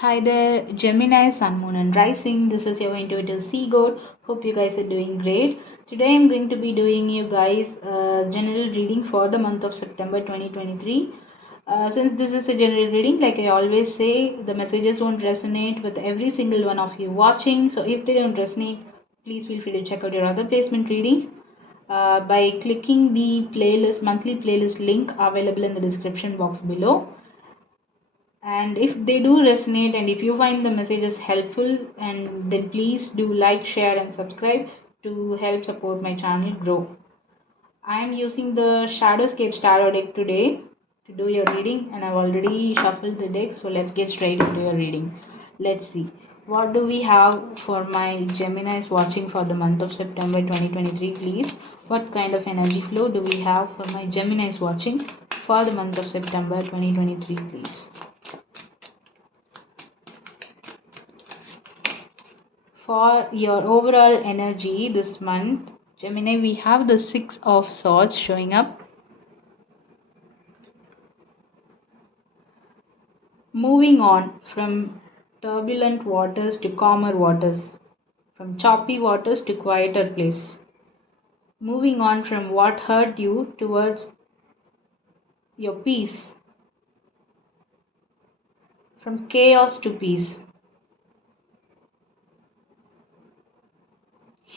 Hi there, Gemini, Sun, Moon, and Rising. This is your intuitive sea goat. Hope you guys are doing great. Today I'm going to be doing you guys a general reading for the month of September 2023. Since this is a general reading, like I always say, the messages won't resonate with every single one of you watching. So if they don't resonate, please feel free to check out your other placement readings by clicking the playlist monthly playlist link available in the description box below. And if they do resonate and if you find the messages helpful, and then please do like, share, and subscribe to help support my channel grow. I am using the Shadowscape tarot deck today to do your reading, and I've already shuffled the deck, so let's get straight into your reading. Let's see, what do we have for my Geminis watching for the month of September 2023, please. What kind of energy flow do we have for my Geminis watching for the month of September 2023, please? For your overall energy this month, Gemini, we have the Six of Swords showing up. Moving on from turbulent waters to calmer waters, from choppy waters to quieter place. Moving on from what hurt you towards your peace, from chaos to peace.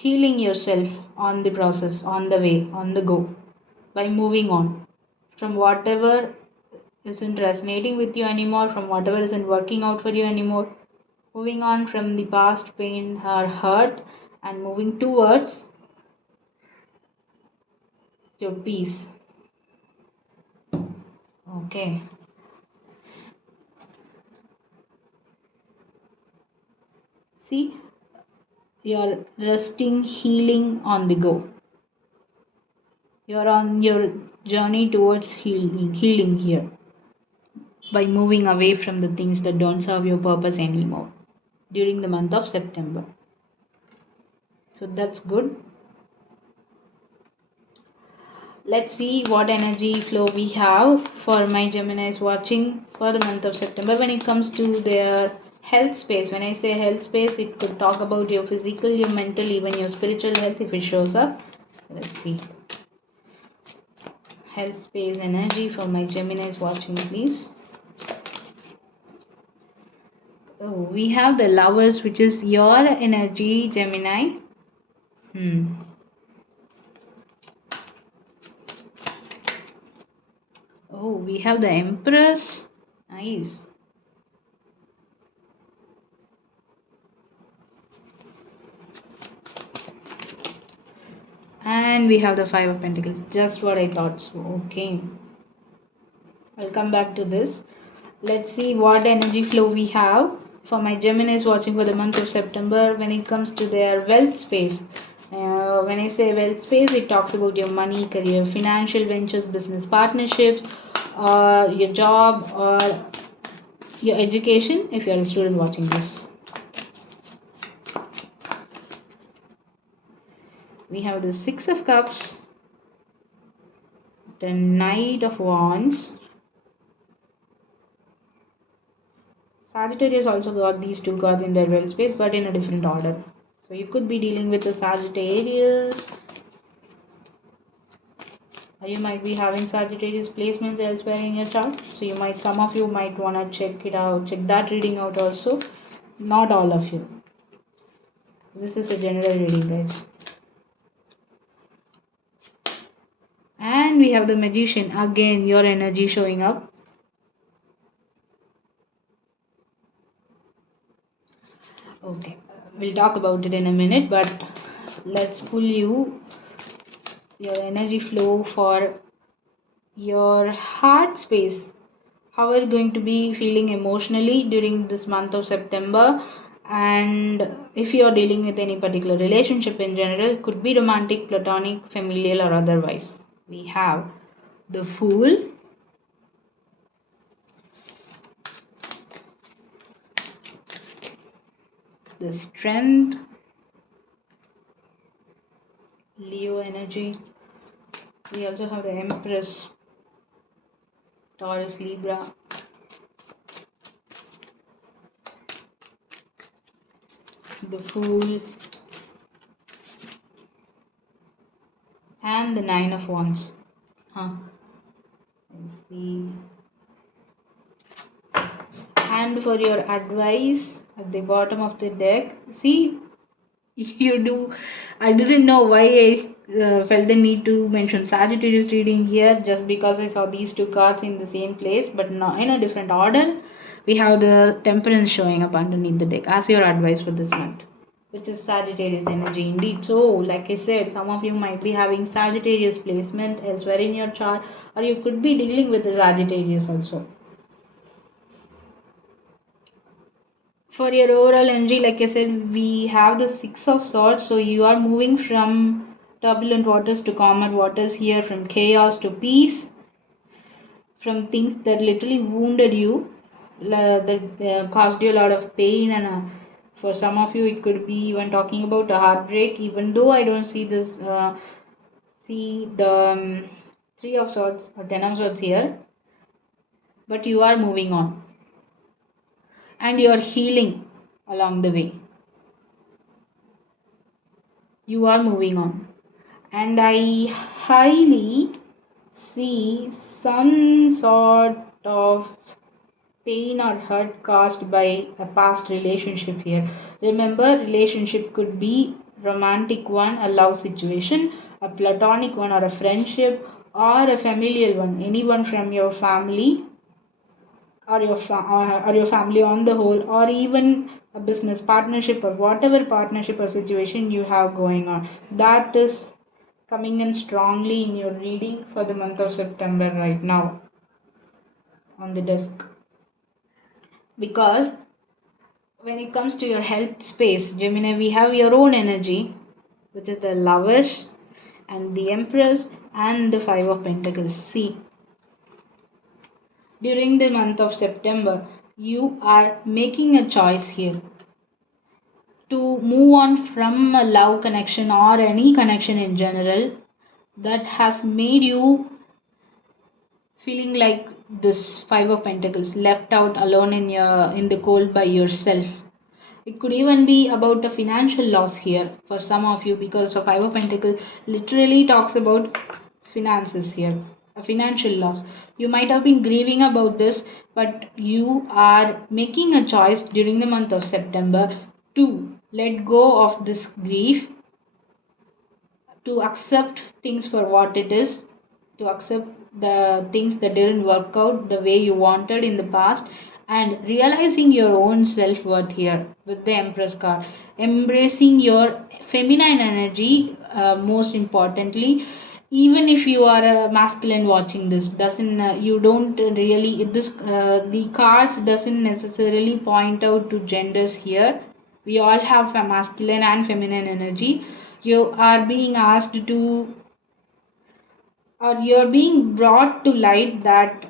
Healing yourself on the process, on the way, on the go, by moving on from whatever isn't resonating with you anymore, from whatever isn't working out for you anymore. Moving on from the past pain or hurt and moving towards your peace. Okay. See, you're resting, healing on the go. You're on your journey towards healing here by moving away from the things that don't serve your purpose anymore during the month of September. So that's good. Let's see what energy flow we have for my Geminis watching for the month of September when it comes to their health space. When I say health space, it could talk about your physical, your mental, even your spiritual health if it shows up. Let's see. Health space energy for my Geminis watching, please. Oh, we have the Lovers, which is your energy, Gemini. Oh, we have the Empress. Nice. And we have the Five of Pentacles. Just what I thought. So, okay. I'll come back to this. Let's see what energy flow we have for my Geminis watching for the month of September when it comes to their wealth space. When I say wealth space, it talks about your money, career, financial ventures, business partnerships, or your job, or your education if you're a student watching this. We have the Six of Cups, the Knight of Wands. Sagittarius also got these two cards in their wealth space, but in a different order. So you could be dealing with the Sagittarius, or you might be having Sagittarius placements elsewhere in your chart. So you might, some of you might want to check it out, check that reading out also. Not all of you. This is a general reading, guys. And we have the Magician, again your energy showing up. Okay, we'll talk about it in a minute, but let's pull you your energy flow for your heart space. How are you going to be feeling emotionally during this month of September? And if you are dealing with any particular relationship in general, could be romantic, platonic, familial, or otherwise. We have the Fool, the Strength, Leo energy. We also have the Empress, Taurus, Libra, the Fool, and the Nine of Wands. Let's see. And for your advice at the bottom of the deck, see, you do. I didn't know why I felt the need to mention Sagittarius reading here, just because I saw these two cards in the same place but not in a different order. We have the Temperance showing up underneath the deck as your advice for this month, which is Sagittarius energy indeed. So like I said, some of you might be having Sagittarius placement elsewhere in your chart, or you could be dealing with the Sagittarius also. For your overall energy, like I said, we have the Six of Swords. So you are moving from turbulent waters to calmer waters here, from chaos to peace, from things that literally wounded you, that caused you a lot of pain, and for some of you it could be even talking about a heartbreak, even though I don't see this see the Three of Swords or Ten of Swords here, but you are moving on and you are healing along the way. You are moving on, and I highly see some sort of pain or hurt caused by a past relationship here. Remember, relationship could be romantic one, a love situation, a platonic one, or a friendship, or a familial one, anyone from your family, or your family on the whole, or even a business partnership, or whatever partnership or situation you have going on, that is coming in strongly in your reading for the month of September right now on the desk. Because when it comes to your health space, Gemini, we have your own energy, which is the Lovers and the Empress and the Five of Pentacles. See, during the month of September, you are making a choice here to move on from a love connection or any connection in general that has made you feeling like this Five of Pentacles, left out alone in the cold by yourself. It could even be about a financial loss here for some of you, because the Five of Pentacles literally talks about finances here, a financial loss. You might have been grieving about this, but you are making a choice during the month of September to let go of this grief, to accept things for what it is, to accept the things that didn't work out the way you wanted in the past, and realizing your own self worth here with the Empress card. Embracing your feminine energy, most importantly. Even if you are a masculine watching this, doesn't you don't really this the cards doesn't necessarily point out to genders here. We all have a masculine and feminine energy. You are being asked to, or you're being brought to light that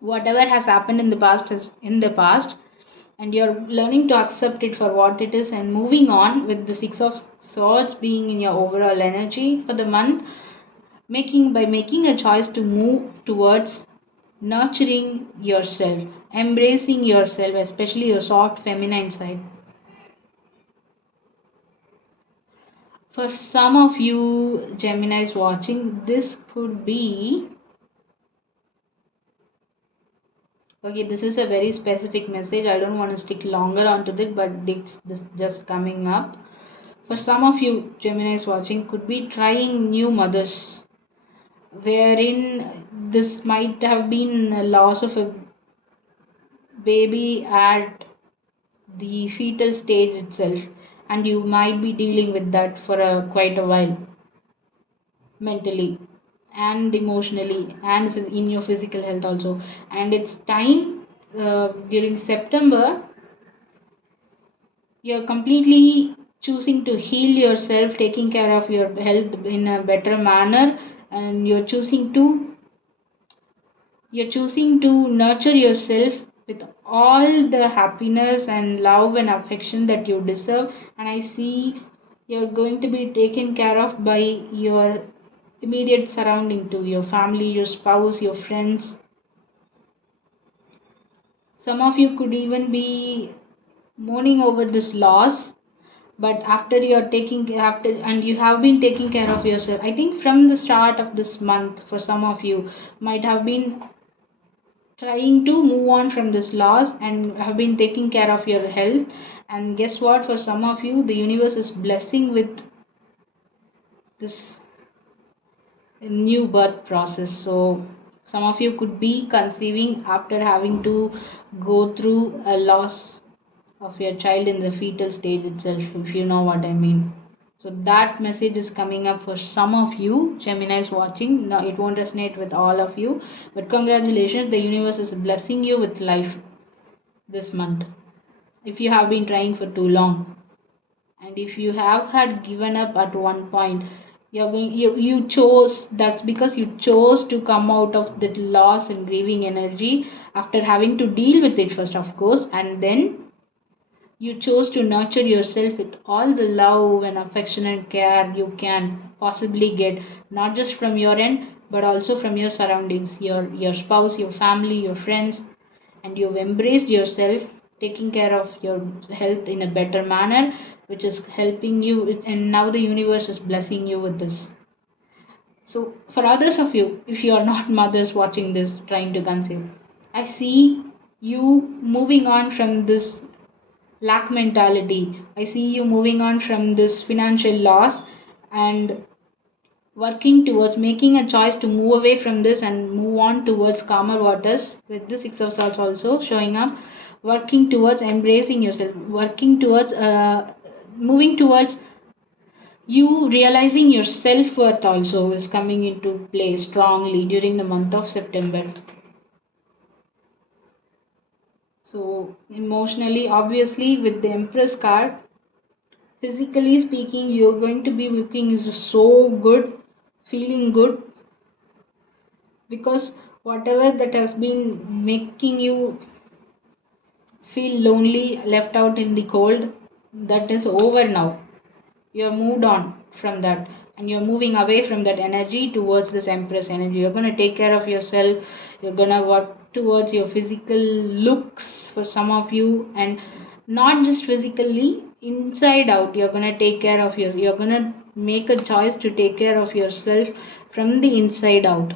whatever has happened in the past is in the past, and you're learning to accept it for what it is and moving on, with the Six of Swords being in your overall energy for the month, making a choice to move towards nurturing yourself, embracing yourself, especially your soft feminine side. For some of you Geminis watching, this could be okay. This is a very specific message. I don't want to stick longer onto it, but this just coming up. For some of you Geminis watching, could be trying new mothers, wherein this might have been a loss of a baby at the fetal stage itself, and you might be dealing with that for quite a while, mentally and emotionally and in your physical health also. And it's time, during September, you're completely choosing to heal yourself, taking care of your health in a better manner, and you're choosing to nurture yourself with all the happiness and love and affection that you deserve. And I see you're going to be taken care of by your immediate surrounding, to your family, your spouse, your friends. Some of you could even be mourning over this loss, but after you're taking after and you have been taking care of yourself. I think from the start of this month, for some of you might have been trying to move on from this loss and have been taking care of your health. And guess what, for some of you the universe is blessing with this new birth process. So some of you could be conceiving after having to go through a loss of your child in the fetal stage itself, if you know what I mean. So that message is coming up for some of you Gemini is watching. Now it won't resonate with all of you, but congratulations, the universe is blessing you with life this month. If you have been trying for too long, and if you have had given up at one point, you chose, that's because you chose to come out of that loss and grieving energy after having to deal with it first, of course, and then you chose to nurture yourself with all the love and affection and care you can possibly get, not just from your end, but also from your surroundings, your spouse, your family, your friends, and you've embraced yourself, taking care of your health in a better manner, which is helping you, and now the universe is blessing you with this. So, for others of you, if you are not mothers watching this trying to conceive, I see you moving on from this lack mentality. I see you moving on from this financial loss and working towards making a choice to move away from this and move on towards calmer waters, with the Six of Swords also showing up, working towards embracing yourself, working towards moving towards you realizing your self-worth also is coming into play strongly during the month of September. So emotionally, obviously, with the Empress card, physically speaking, you're going to be looking so good, feeling good, because whatever that has been making you feel lonely, left out in the cold, that is over now. You're moved on from that, and you're moving away from that energy towards this Empress energy. You're going to take care of yourself, you're going to work towards your physical looks for some of you, and not just physically, inside out. You're going to take care of you're going to make a choice to take care of yourself from the inside out,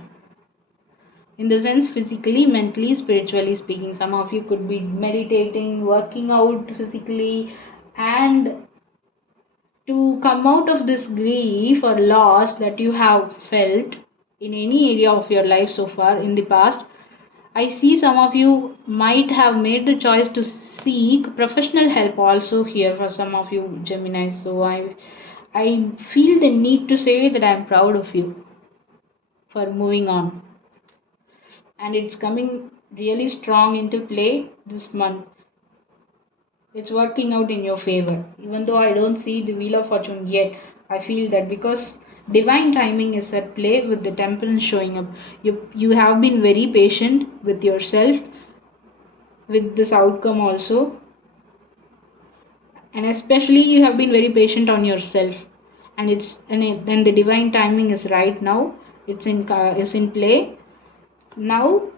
in the sense physically, mentally, spiritually speaking. Some of you could be meditating, working out physically, and to come out of this grief or loss that you have felt in any area of your life so far in the past. I see some of you might have made the choice to seek professional help also here for some of you Gemini. So I feel the need to say that I am proud of you for moving on, and it's coming really strong into play this month. It's working out in your favor. Even though I don't see the Wheel of Fortune yet, I feel that because divine timing is at play with the Temperance showing up. You have been very patient with yourself with this outcome also, and especially you have been very patient on yourself, and and the divine timing is right now. It's in play now.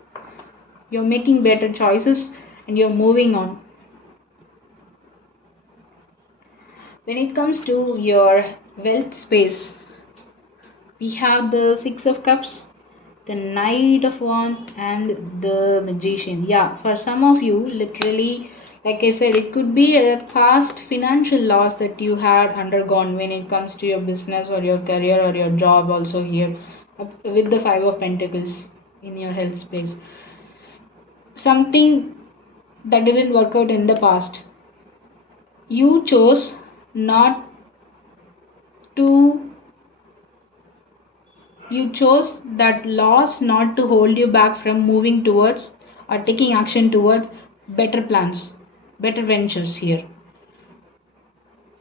You're making better choices and you're moving on. When it comes to your wealth space, we have the Six of Cups, the Knight of Wands, and the Magician. Yeah, for some of you, literally, like I said, it could be a past financial loss that you had undergone when it comes to your business or your career or your job, also here with the Five of Pentacles in your health space. Something that didn't work out in the past. You chose not to you chose that loss not to hold you back from moving towards or taking action towards better plans, better ventures here.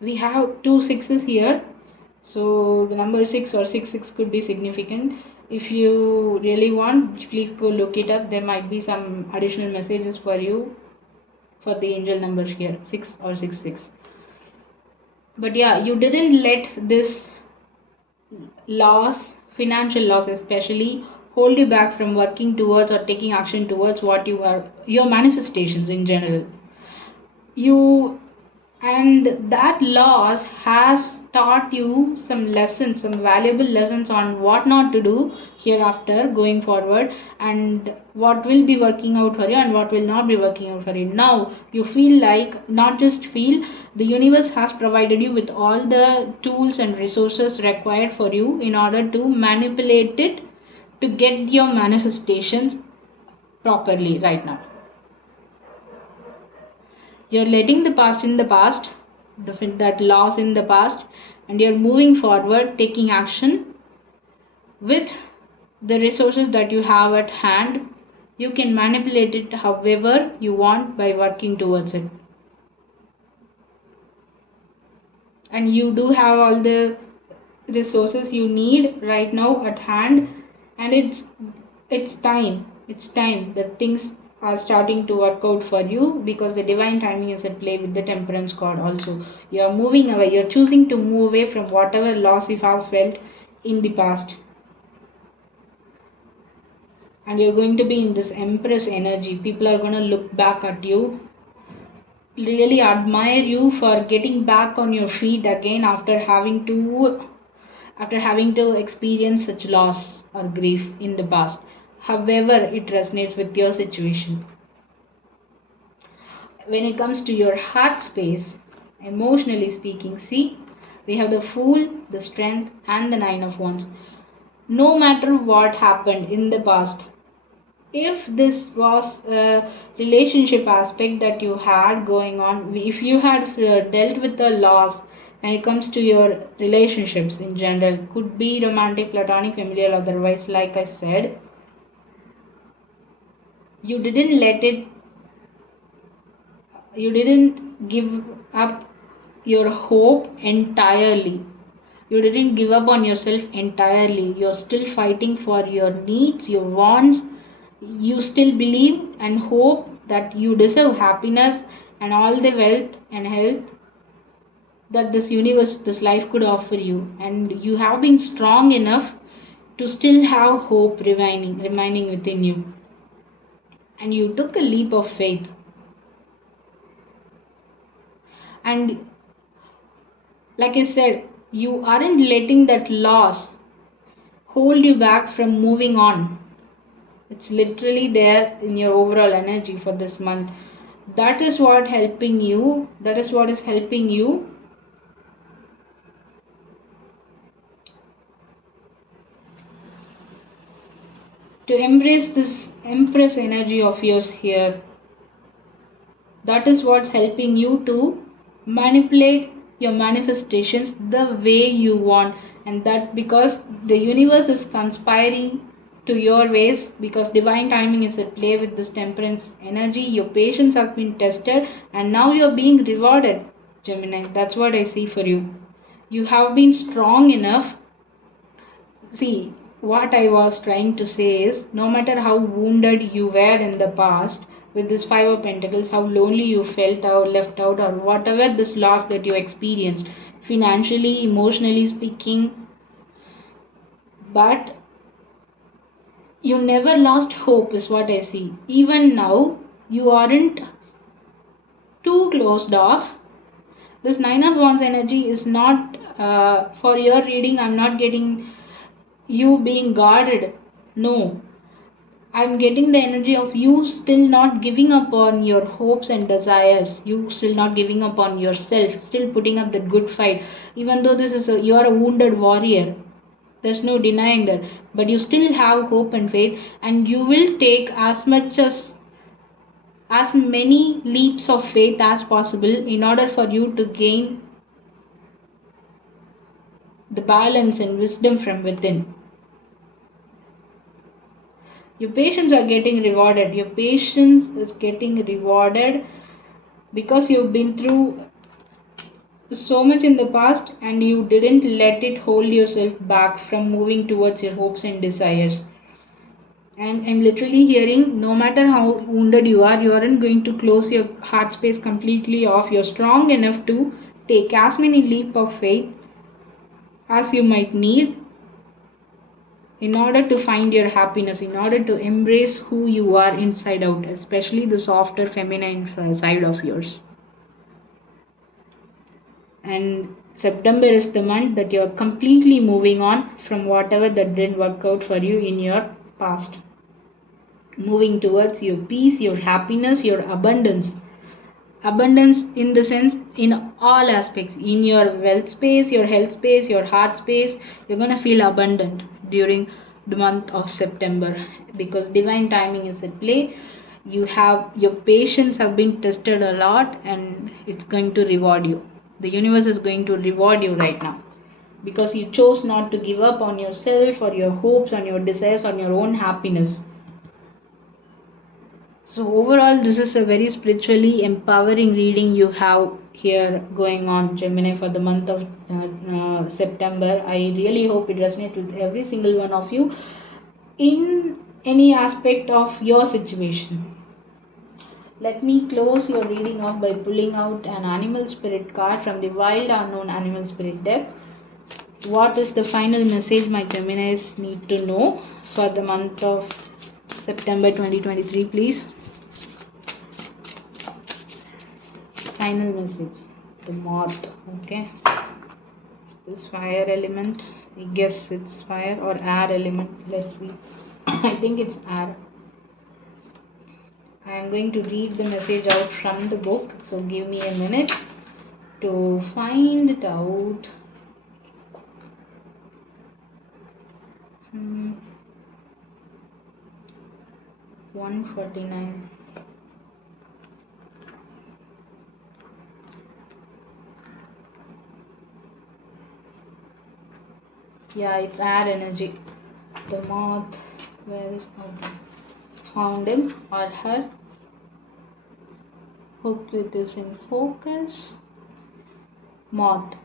We have two sixes here, so the number 6 or 6 could be significant. If you really want, please go look it up. There might be some additional messages for you for the angel numbers here, 6 or 6. But yeah, you didn't let this loss, financial loss especially, hold you back from working towards or taking action towards what you are, your manifestations in general. you and that loss has taught you some lessons, some valuable lessons on what not to do hereafter going forward, and what will be working out for you and what will not be working out for you. Now you feel like, not just feel, the universe has provided you with all the tools and resources required for you in order to manipulate it to get your manifestations properly right now. You're letting the past in the past, that loss in the past, and you're moving forward, taking action with the resources that you have at hand. You can manipulate it however you want by working towards it. And you do have all the resources you need right now at hand, and it's time that things are starting to work out for you, because the divine timing is at play with the temperance card also. You are moving away, you're choosing to move away from whatever loss you have felt in the past, and you're going to be in this empress energy. People are going to look back at you, really admire you for getting back on your feet again after having to experience such loss or grief in the past, however it resonates with your situation. When it comes to your heart space, emotionally speaking, see, we have the Fool, the Strength, and the Nine of Wands. No matter what happened in the past, if this was a relationship aspect that you had going on, if you had dealt with the loss when it comes to your relationships in general, could be romantic, platonic, familiar, otherwise, like I said, you didn't let it, you didn't give up your hope entirely. You didn't give up on yourself entirely. You're still fighting for your needs, your wants. You still believe and hope that you deserve happiness and all the wealth and health that this universe, this life could offer you. And you have been strong enough to still have hope remaining within you. And you took a leap of faith. And like I said, you aren't letting that loss hold you back from moving on. It's literally there in your overall energy for this month. That is what is helping you to embrace this empress energy of yours here. That is what's helping you to manipulate your manifestations the way you want, and that because the universe is conspiring to your ways, because divine timing is at play with this temperance energy. Your patience has been tested and now you're being rewarded, Gemini. That's what I see for you. You have been strong enough. See, what I was trying to say is, no matter how wounded you were in the past with this Five of Pentacles, how lonely you felt or left out, or whatever this loss that you experienced, financially, emotionally speaking, but you never lost hope, is what I see. Even now, you aren't too closed off. This Nine of Wands energy is not for your reading. I'm not getting you being guarded. No, I'm getting the energy of you still not giving up on your hopes and desires. You still not giving up on yourself. Still putting up the good fight. Even though you are a wounded warrior. There's no denying that. But you still have hope and faith, and you will take as many leaps of faith as possible in order for you to gain the balance and wisdom from within. Your patience are getting rewarded. Your patience is getting rewarded because you've been through so much in the past and you didn't let it hold yourself back from moving towards your hopes and desires. And I'm literally hearing, no matter how wounded you aren't going to close your heart space completely off. You're strong enough to take as many leap of faith as you might need in order to find your happiness, in order to embrace who you are inside out, especially the softer feminine side of yours. and September is the month that you are completely moving on from whatever that didn't work out for you in your past, moving towards your peace, your happiness, your abundance in the sense in all aspects, in your wealth space, your health space, your heart space. You're going to feel abundant during the month of September because divine timing is at play. You have your patience have been tested a lot, and it's going to reward you. The universe is going to reward you right now because you chose not to give up on yourself or your hopes, on your desires, on your own happiness. So overall, this is a very spiritually empowering reading you have here going on, Gemini, for the month of September. I really hope it resonates with every single one of you in any aspect of your situation. Let me close your reading off by pulling out an animal spirit card from the wild unknown animal spirit deck. What is the final message my Geminis need to know for the month of September 2023, please? Final message. The moth. Okay. Is this fire element? I guess it's fire or air element. Let's see. I think it's air. I am going to read the message out from the book. So give me a minute to find it out. 149. Yeah, it's air energy. The moth. Where is okay. Found him or her. Hope it is in focus. Moth.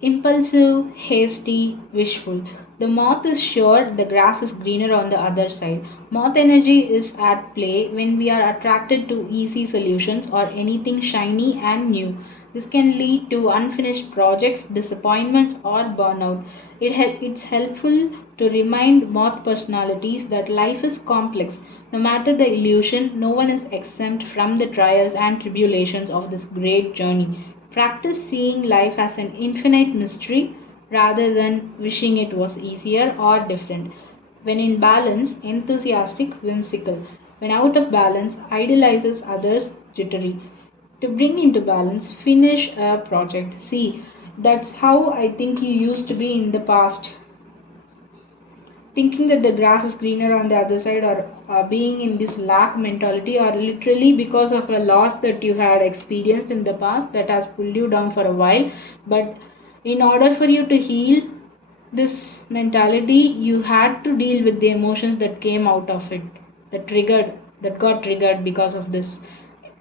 Impulsive, hasty, wishful. The moth is sure the grass is greener on the other side. Moth energy is at play when we are attracted to easy solutions or anything shiny and new. This can lead to unfinished projects, disappointments, or burnout. It's helpful to remind moth personalities that life is complex. No matter the illusion, no one is exempt from the trials and tribulations of this great journey. Practice seeing life as an infinite mystery rather than wishing it was easier or different. When in balance, enthusiastic, whimsical. When out of balance, idealizes others, jittery. To bring into balance, finish a project. See, that's how I think you used to be in the past. Thinking that the grass is greener on the other side, or being in this lack mentality, or literally because of a loss that you had experienced in the past that has pulled you down for a while. But in order for you to heal this mentality, you had to deal with the emotions that came out of it, that got triggered because of this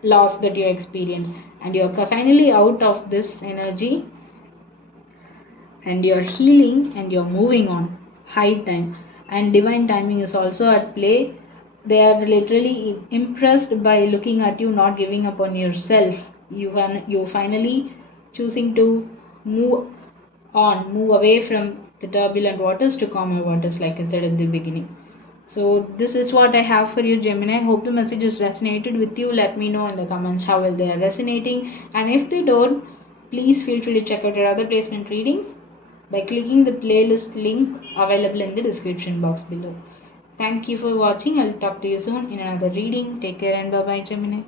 loss that you experienced, and you're finally out of this energy, and you're healing and you're moving on. High time and divine timing is also at play. They are literally impressed by looking at you not giving up on yourself. You finally choosing to move move away from the turbulent waters to calmer waters, like I said at the beginning. So this is what I have for you, Gemini. Hope the messages resonated with you. Let me know in the comments how well they are resonating, and if they don't, please feel free to check out your other placement readings by clicking the playlist link available in the description box below. Thank you for watching. I'll talk to you soon in another reading. Take care and bye bye, Gemini.